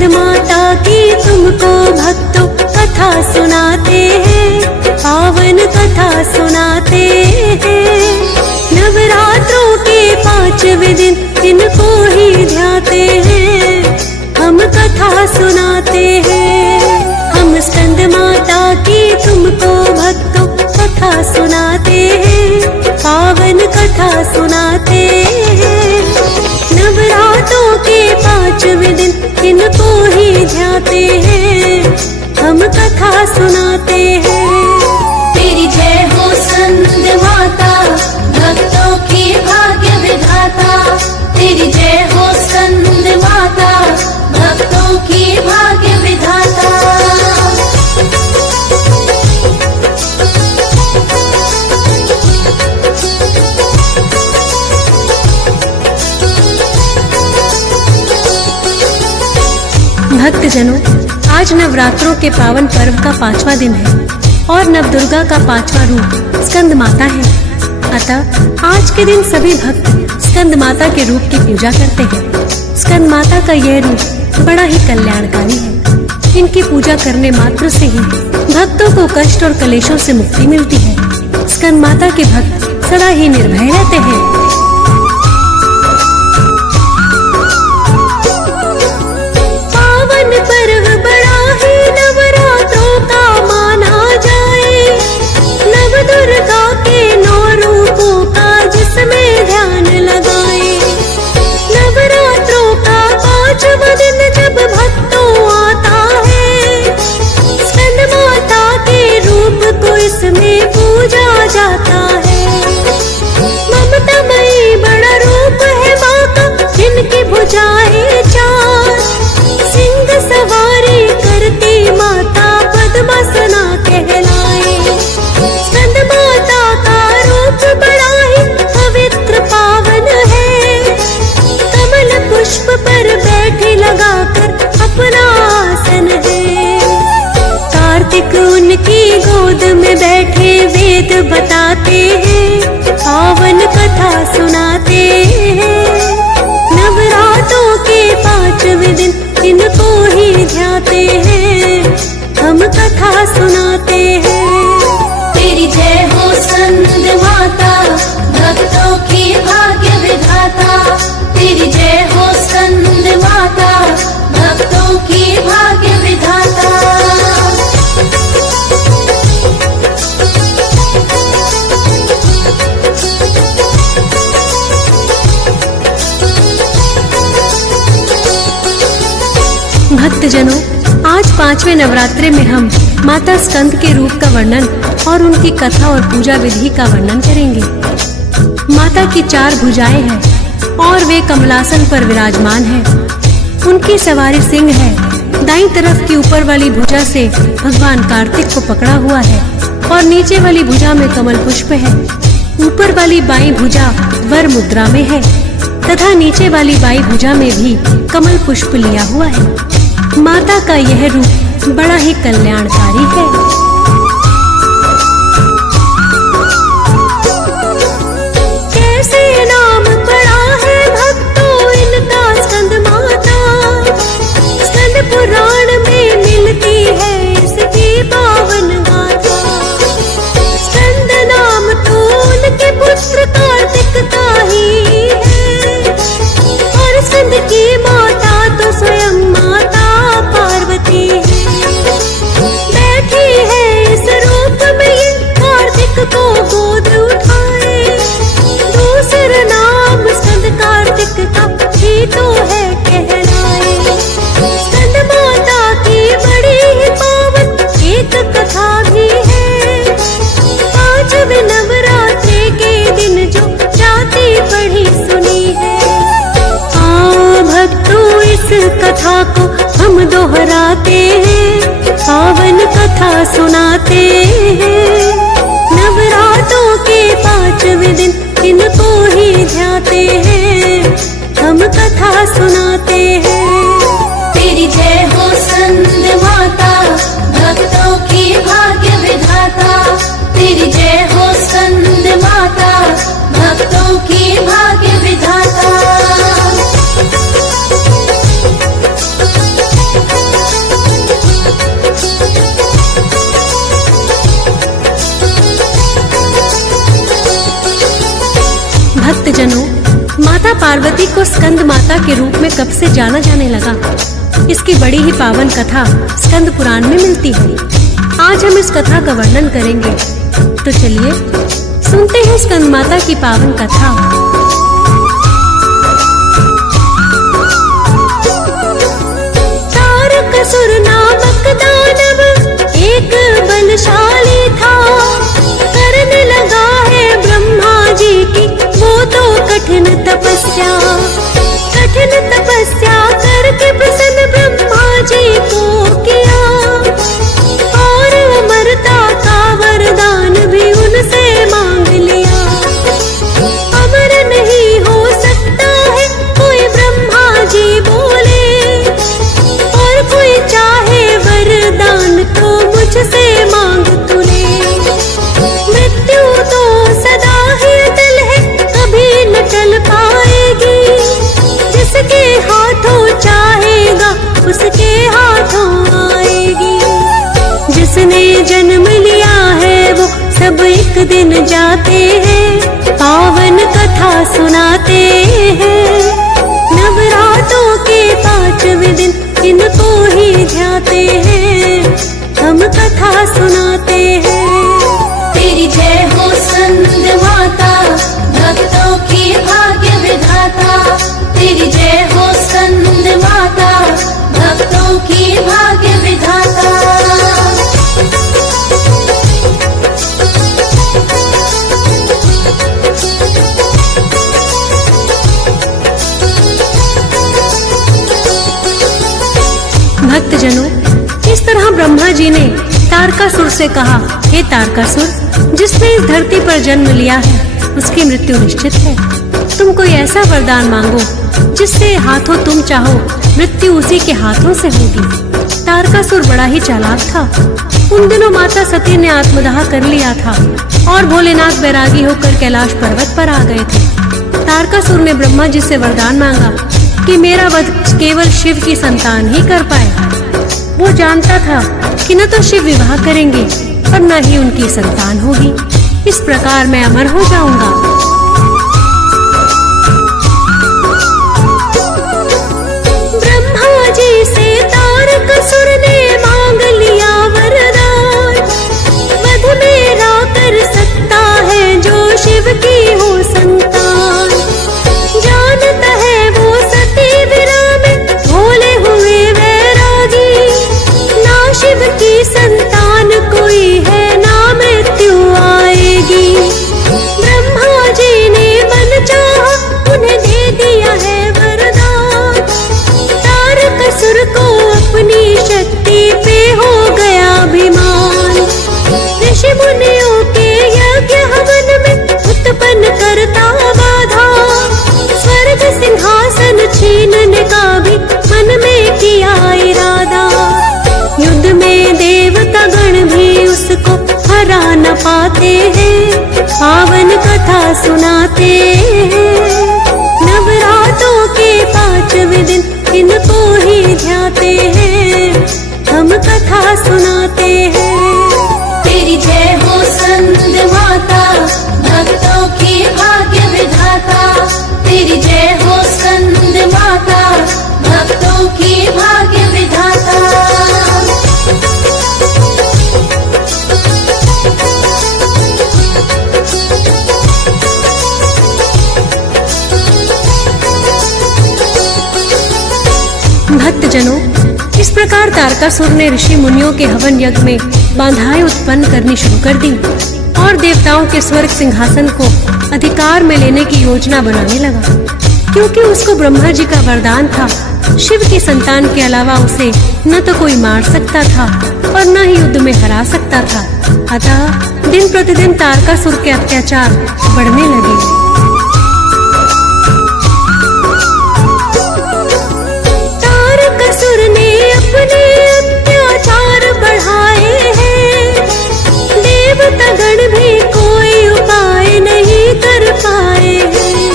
स्कंद माता की तुमको भक्तों कथा सुनाते हैं, पावन कथा सुनाते हैं। नवरात्रों के 5वें दिन इनको ही ध्याते हैं, हम कथा सुनाते हैं। हम स्कंद माता की तुमको भक्तों कथा सुनाते हैं, पावन कथा सुनाते हैं। नवरात्रों के 5वें दिन इनको ही ध्याते हैं, हम कथा सुनाते हैं। तेरी जय हो स्कंद माता, भक्तों की भाग्य विधाता। तेरी जय हो स्कंद माता, भक्तों की भाग्य विधाता। भक्तजनों, आज नवरात्रों के पावन पर्व का 5वां दिन है और नवदुर्गा का 5वां रूप स्कंद माता है। अतः आज के दिन सभी भक्त स्कंद माता के रूप की पूजा करते हैं। स्कंद माता का यह रूप बड़ा ही कल्याणकारी है। इनकी पूजा करने मात्र से ही भक्तों को कष्ट और कलेशों से मुक्ति मिलती है। स्कंद माता के भक्त सदा ही निर्भय रहते हैं। पर्व बड़ा ही नवरात्रों का माना जाए, नवदुर्गा के 9 रूपों का जिसमें ध्यान लगाए। नवरात्रों का 5वां दिन जब भक्तों आता है, स्कंद माता के रूप को इसमें पूजा जाता है। ममतामयी बड़ा रूप है माँ का, जिनकी भुजाएं 4, सिंह सवारी करती माता पद्मासना कहलाए। स्कंद माता का रूप बड़ा ही पवित्र पावन है, कमल पुष्प पर बैठी लगाकर अपना आसन है। कार्तिक उनकी गोद में बैठे वेद बताते हैं, पावन कथा सुनाते हैं। नवरात्रों के 5वें दिन इनको ही ध्याते हैं, हम कथा सुनाते हैं। तेरी जय हो स्कंद माता, भक्तों की भाग्य विधाता। तेरी जय हो स्कंद माता, भक्तों की भाग्य विधाता। भक्तजनों, आज 5वें नवरात्रे में हम माता स्कंद के रूप का वर्णन और उनकी कथा और पूजा विधि का वर्णन करेंगे। माता की 4 भुजाएं हैं और वे कमलासन पर विराजमान हैं। उनकी सवारी सिंह है। दाईं तरफ की ऊपर वाली भुजा से भगवान कार्तिक को पकड़ा हुआ है और नीचे वाली भुजा में कमल पुष्प है। ऊपर वाली बाईं भुजा वर मुद्रा में है तथा नीचे वाली बाईं भुजा में भी कमल पुष्प लिया हुआ है। माता का यह रूप बड़ा ही कल्याणकारी है। कैसे नाम पड़ा है भक्तों इनका स्कंद माता, स्कंद पुराण में मिलती है इसकी पावन गाथा। स्कंद नाम तो उनके पुत्र कार्तिक का ही है, और स्कंद की माता तो स्वयं माता पार्वती बैठी है इस रूप में। कार्तिक को गोद उठाए, दूसरा नाम स्कंद कार्तिक का ही तो है कहलाए। स्कंद माता की बड़ी ही पावन एक कथा भी है, 5वें नवरात्रि के दिन जो जाती पढ़ी सुनी है। आओ भक्तों, इस कथा को हम दोहराते हैं, पावन कथा सुनाते हैं। नवरात्रों के 5वें दिन इनको ही ध्याते हैं, हम कथा सुनाते हैं। तेरी जय हो स्कंद माता, भक्तों की भाग्य विधाता। तेरी जय हो स्कंद माता, भक्तों की भाग्य विधाता। भक्तजनों, माता पार्वती को स्कंद माता के रूप में कब से जाना जाने लगा। इसकी बड़ी ही पावन कथा स्कंद पुराण में मिलती है। आज हम इस कथा का वर्णन करेंगे, तो चलिए सुनते हैं स्कंद माता की पावन कथा। तारकासुर नामक दानव एक बलशाली था, करने लगा है ब्रह्मा जी की वो तो कठिन तपस्या करके प्रसन्न ब्रह्मा जी को किया, और अमरता का वरदान भी उनसे मांग लिया। अमर नहीं हो सकता है कोई ब्रह्मा जी बोले, और कोई चाहे वरदान तो मुझसे मांग तू ले। मृत्यु तो सदा ही अटल है, कभी न टल पाएगी, जिसके हाथों चाहेगा उसके हाथों आएगी। जिसने जन्म लिया है वो सब एक दिन जाते हैं, पावन कथा सुनाते हैं। नवरात्रों के 5वें दिन इनको ही ध्याते हैं, हम कथा सुनाते हैं। तेरी जय हो स्कंद माता, भक्तों की भाग्य विधाता। तेरी जय हो स्कंद माता, भक्तों की भाग्य विधाता। भक्तजनों, इस तरह ब्रह्मा जी ने तारकासुर से कहा, हे तारकासुर, जिसने इस धरती पर जन्म लिया है उसकी मृत्यु निश्चित है। तुम कोई ऐसा वरदान मांगो जिससे हाथों तुम चाहो मृत्यु उसी के हाथों से होगी। तारकासुर बड़ा ही चालाक था। उन दिनों माता सती ने आत्मदाह कर लिया था और भोलेनाथ बैरागी होकर कैलाश पर्वत पर आ गए थे। तारकासुर ने ब्रह्मा जी से वरदान मांगा कि मेरा वध केवल शिव की संतान ही कर पाए। वो जानता था कि न तो शिव विवाह करेंगे और न ही उनकी संतान होगी। इस प्रकार मैं अमर हो जाऊंगा। ब्रह्मा जी से तारकासुर ने मांग लिया वरदान, वध मेरा कर सकता है जो शिव की हो संतान। जानता है वो सती विरह में भोले हुए वैरागी, ना शिव की संतान कोई है ना मृत्यु आएगी। ब्रह्मा जी ने मन चाहा उन्हें दे दिया है वरदान, तारकासुर को अपनी शक्ति पे हो गया अभिमान। ऋषि मुनियों के यज्ञ हवन में उत्पन्न करता बाधा, स्वर्ग सिंहासन छीनने का भी मन में किया इरादा। युद्ध में देवता गण भी उसको हरा न पाते हैं, पावन कथा सुनाते हैं। नवरात्रों के 5वें दिन इनको ही ध्याते हैं, हम कथा सुनाते हैं। तेरी जय हो स्कंद माता, भक्तों की भाग्य विधाता। तेरी जय हो स्कंद माता, भक्तों की भाग्य विधाता। भक्तजनों, इस प्रकार तारकासुर ने ऋषि मुनियों के हवन यज्ञ में बाधाएं उत्पन्न करनी शुरू कर दी और देवताओं के स्वर्ग सिंहासन को अधिकार में लेने की योजना बनाने लगा। क्योंकि उसको ब्रह्मा जी का वरदान था, शिव की संतान के अलावा उसे न तो कोई मार सकता था और न ही युद्ध में हरा सकता था। अतः दिन प्रतिदिन तारकासुर के अत्याचार बढ़ने लगे। तारकासुर ने अपने अत्याचार बढ़ाए हैं, देवता गण भी कोई उपाय नहीं कर पाए हैं।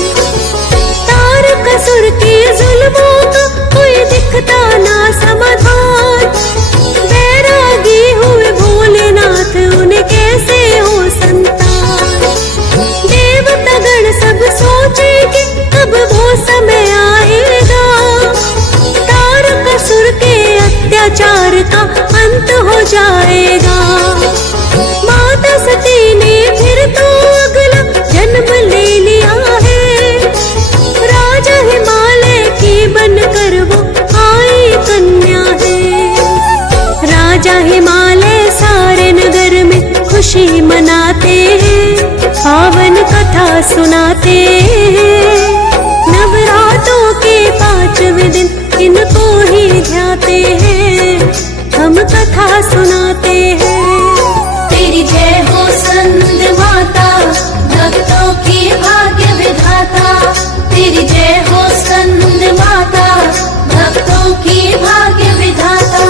तारकासुर के जुल्मों का कोई दिखता ना समाधान, बैरागी हुए भोलेनाथ उन्हें कैसे हो संतान। देवता गण सब सोचे अत्याचार का अंत हो जाएगा। माता सती ने फिर तो अगला जन्म ले लिया है। राजा हिमालय की बनकर वो आई कन्या है। राजा हिमालय सारे नगर में खुशी मनाते हैं, पावन कथा सुनाते हैं। नवरात्रों के 5वें दिन इनको ही ध्याते हैं, हम कथा सुनाते हैं। तेरी जय हो स्कंद माता, भक्तों की भाग्य विधाता। तेरी जय हो स्कंद माता, भक्तों की भाग्य विधाता।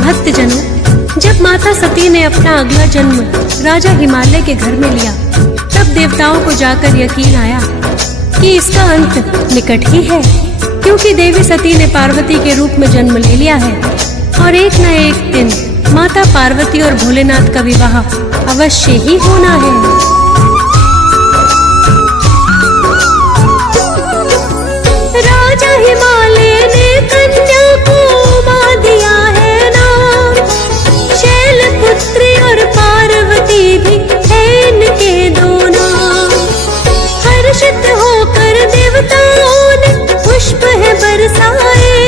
भक्तजनों, जब माता सती ने अपना अगला जन्म राजा हिमालय के घर में लिया, तब देवताओं को जाकर यकीन आया कि इसका अंत निकट ही है, क्योंकि देवी सती ने पार्वती के रूप में जन्म ले लिया है और एक न एक दिन माता पार्वती और भोलेनाथ का विवाह अवश्य ही होना है। राजा हिमालय ने कन्या को मां दिया है नाम। शैलपुत्री और पार्वती भी है इनके दो नाम। हर्षित होकर देवताओं ने पुष्प है बरसाए।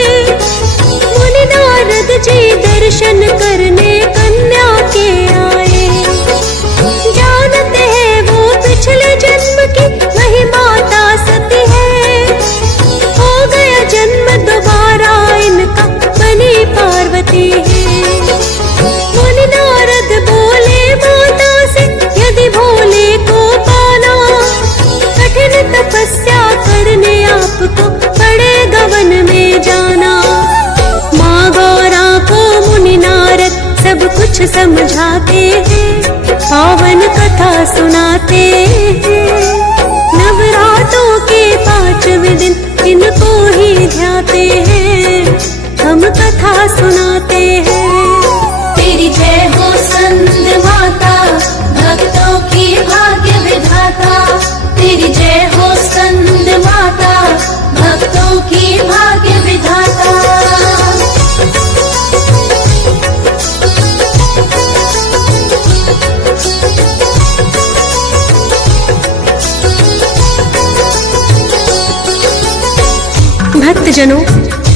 मुनि नारद जी दर्शन करने कन्या के आए। जानते हैं वो पिछले जन्म की वही माता सती है। हो गया जन्म दोबारा इनका, बनी पार्वती है। मुनि नारद बोले माता से, यदि भोले को पाना, कठिन तपस्या करने आपको पड़ेगा वन में जाना। माँ गौरा को मुनि नारद सब कुछ समझाते हैं, पावन कथा सुनाते हैं। नवरात्रों के 5वें दिन इनको ही ध्याते हैं, हम कथा सुनाते हैं। तेरी जय हो स्कंद माता, भक्तों की भाग्य विधाता। तेरी जय हो स्कंद माता, भक्तों की भाग्य विधाता। भक्तजनों,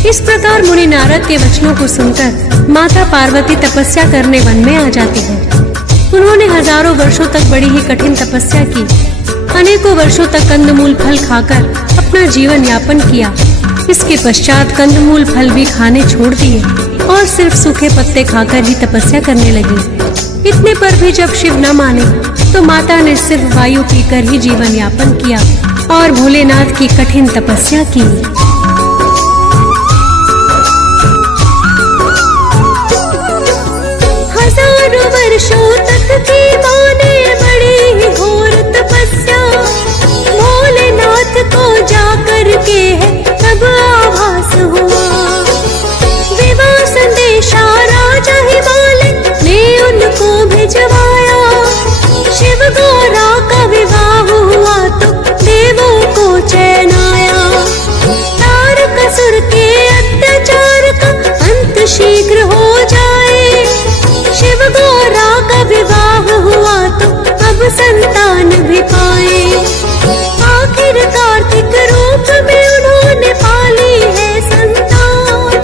इस प्रकार मुनि नारद के वचनों को सुनकर माता पार्वती तपस्या करने वन में आ जाती है। उन्होंने हजारों वर्षों तक बड़ी ही कठिन तपस्या की। अनेकों वर्षों तक कंदमूल फल खाकर अपना जीवन यापन किया। इसके पश्चात कंदमूल फल भी खाने छोड़ दिए और सिर्फ सूखे पत्ते खाकर ही तपस्या करने लगी। इतने पर भी जब शिव न माने तो माता ने सिर्फ वायु पीकर ही जीवन यापन किया और भोलेनाथ की कठिन तपस्या की। हजारों वर्षों तक की मां ने बड़ी ही घोर तपस्या। भोलेनाथ को जाकर के है तब आभास हुआ। विवाह संदेशा राजा हिमालय ने उनको भिजवाया। शिव गौरा का विवाह हुआ तो देवों को चैन आया। तारकासुर के अत्याचार का अंत शीघ्र हो जाए। शिव गौरा का विवाह हुआ तो अब संतान भी पाए। आखिर कार्तिक रूप में उन्होंने पाली है संतान।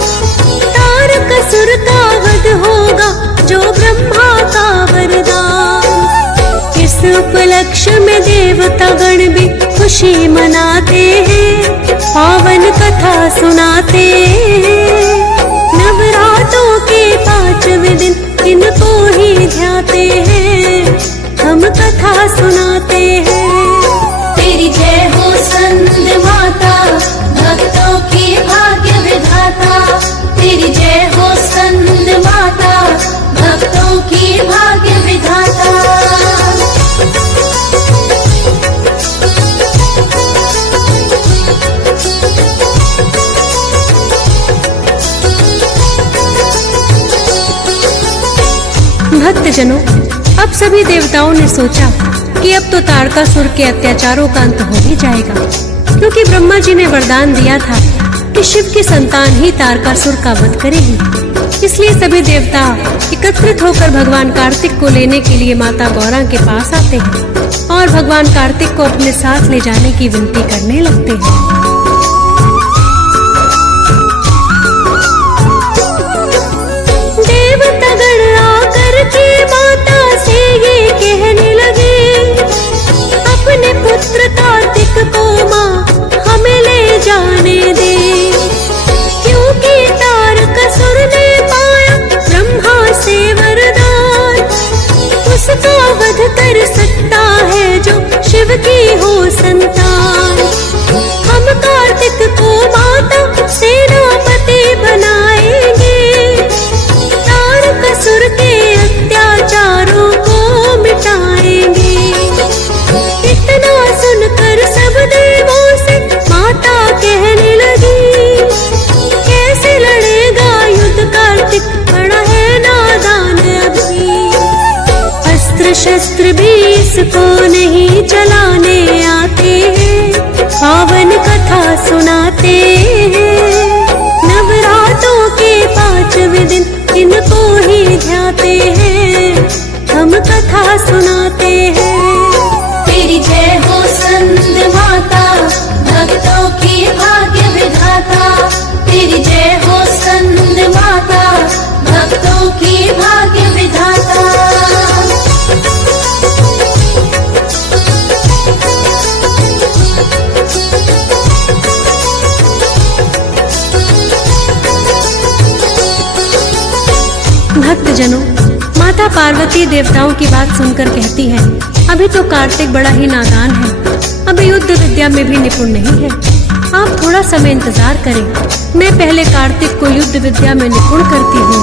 तारकासुर का वध होगा जो ब्रह्मा का वरदान। इस उपलक्ष्य में देवता गण भी खुशी मनाते हैं, पावन कथा सुनाते हैं। नवरात्रों के 5वें दिन इनको ही ध्याते हैं, हम कथा सुनाते हैं। तेरी जय हो स्कंद माता, भक्तों की भाग्य विधाता। तेरी जय हो स्कंद माता, भक्तों की भाग्य विधाता। भक्तजनों, अब सभी देवताओं ने सोचा कि अब तो तारकासुर के अत्याचारों का अंत हो ही जाएगा, क्योंकि ब्रह्मा जी ने वरदान दिया था कि शिव की संतान ही तारकासुर का वध करेगी। इसलिए सभी देवता एकत्रित होकर भगवान कार्तिक को लेने के लिए माता गौरा के पास आते हैं और भगवान कार्तिक को अपने साथ ले जाने की विनती करने लगते हैं। देवतागण आकर के माता से ये कहने लगे, अपने पुत्र कार्तिक को माँ हमें ले जाने दे, क्योंकि तारकासुर ने पाया ब्रह्मा से वरदान, उसका वध कर सकता है जो शिव की हो संतान। हम कार्तिक को माता सेनापति बनाएंगे, तारकासुर के अत्याचारों को मिटाएंगे। इतना सुनकर सब देवों से माता कहने लगी, कैसे लड़ेगा युद्ध कार्तिक, बड़ा है नादान अभी, अस्त्र शस्त्र भी इसको नहीं चलाने आते हैं, पावन कथा सुनाते हैं, नवरात्रों के 5वें दिन इनको ही ध्याते हैं, हम कथा सुनाते हैं। तेरी जय हो संत माता, भक्तों की भाग्य विधाता। तेरी जय हो संत माता, भक्तों की भाग्य विधाता। भक्तजनों, माता पार्वती देवताओं की बात सुनकर कहती है, अभी तो कार्तिक बड़ा ही नादान है, अभी युद्ध विद्या में भी निपुण नहीं है, आप थोड़ा समय इंतजार करें, मैं पहले कार्तिक को युद्ध विद्या में निपुण करती हूँ।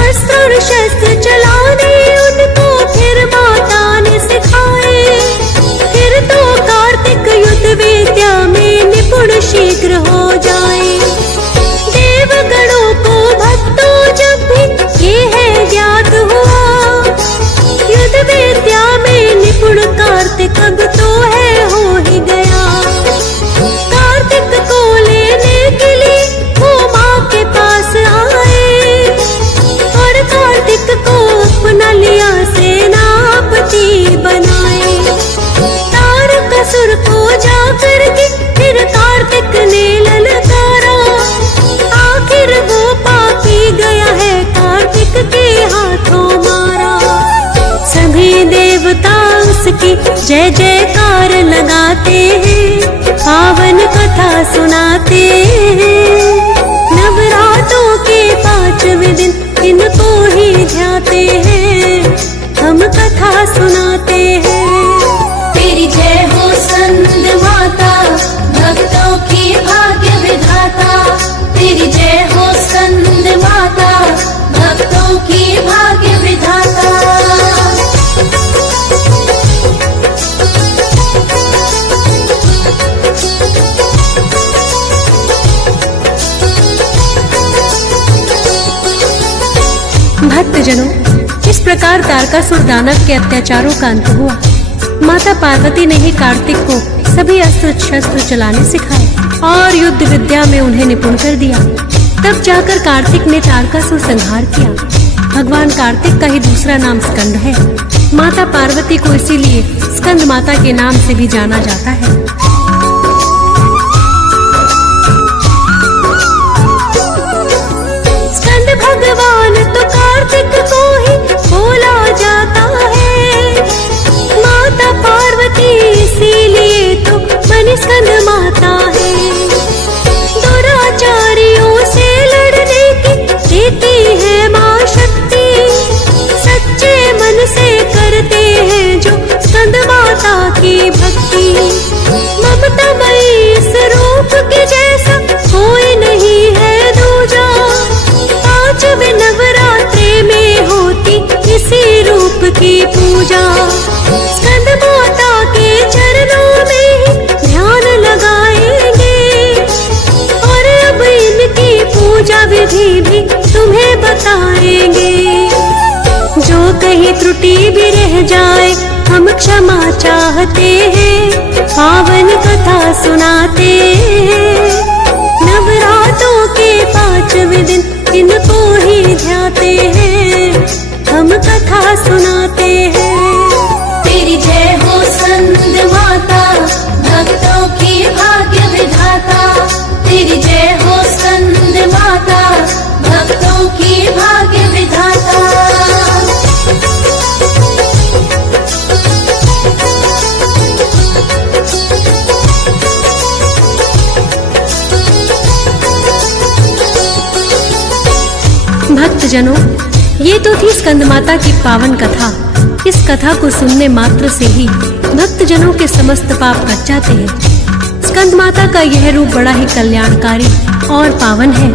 अस्त्र और शस्त्र चलाने उनको फिर माता ने सिखाए, फिर तो कार्तिक युद्ध विद्या में निपुण शीघ्र हो जाए। देवगणों को भक्तों जब भी ये है ज्ञात हुआ, युद्ध विद्या में निपुण कार्तिक अब तो है हो ही गया। कार्तिक को लेने के लिए वो माँ के पास आए और कार्तिक को अपना लिया सेनापति बनाए। तारकासुर को जाकर के फिर कार्तिक ने ललकारा, आखिर वो पापी गया है कार्तिक के हाथों मारा। सभी देवता उसकी जय जयकार लगाते हैं, पावन कथा सुनाते हैं, नवरात्रों के 5वें दिन इनको ही ध्याते हैं, हम कथा सुनाते हैं। तेरी जय हो संत माता, भक्तों की भाग्य विधाता। तेरी जय हो संत माता, भक्तों की भाग्य विधाता। भक्तजनों, इस प्रकार तारकासुर दानव के अत्याचारों का अंत हुआ। माता पार्वती ने ही कार्तिक को सभी अस्त्र शस्त्र चलाने सिखाए और युद्ध विद्या में उन्हें निपुण कर दिया। तब जाकर कार्तिक ने तारकासुर संहार किया। भगवान कार्तिक का ही दूसरा नाम स्कंद है। माता पार्वती को इसीलिए स्कंद माता के नाम से भी जाना जाता है। स्कंद भगवान तो कार्तिक को ही बोला जाता है, माता पार्वती इसीलिए तो बनी स्कंद माता है। दुराचारियों से लड़ने की देती है माँ शक्ति, सच्चे मन से करते हैं जो स्कंद माता की भक्ति। ममतामयी इस रूप के जैसा कोई नहीं है दूजा, 5वें नवरात्रि में होती इसी तुम्हें बताएंगे। जो कहीं त्रुटि भी रह जाए हम क्षमा चाहते हैं, पावन कथा सुनाते हैं। नवरात्रों के 5वें दिन इनको ही ध्याते हैं, हम कथा सुनाते हैं। तेरी जय हो स्कंद माता, भक्तों की भाग्य विधाता। तेरी जय हो स्कंद माता, भक्तों की भाग्य विधाता। भक्तजनों, ये तो थी स्कंद माता की पावन कथा। इस कथा को सुनने मात्र से ही भक्तजनों के समस्त पाप कट जाते हैं। स्कंद माता का यह रूप बड़ा ही कल्याणकारी और पावन है।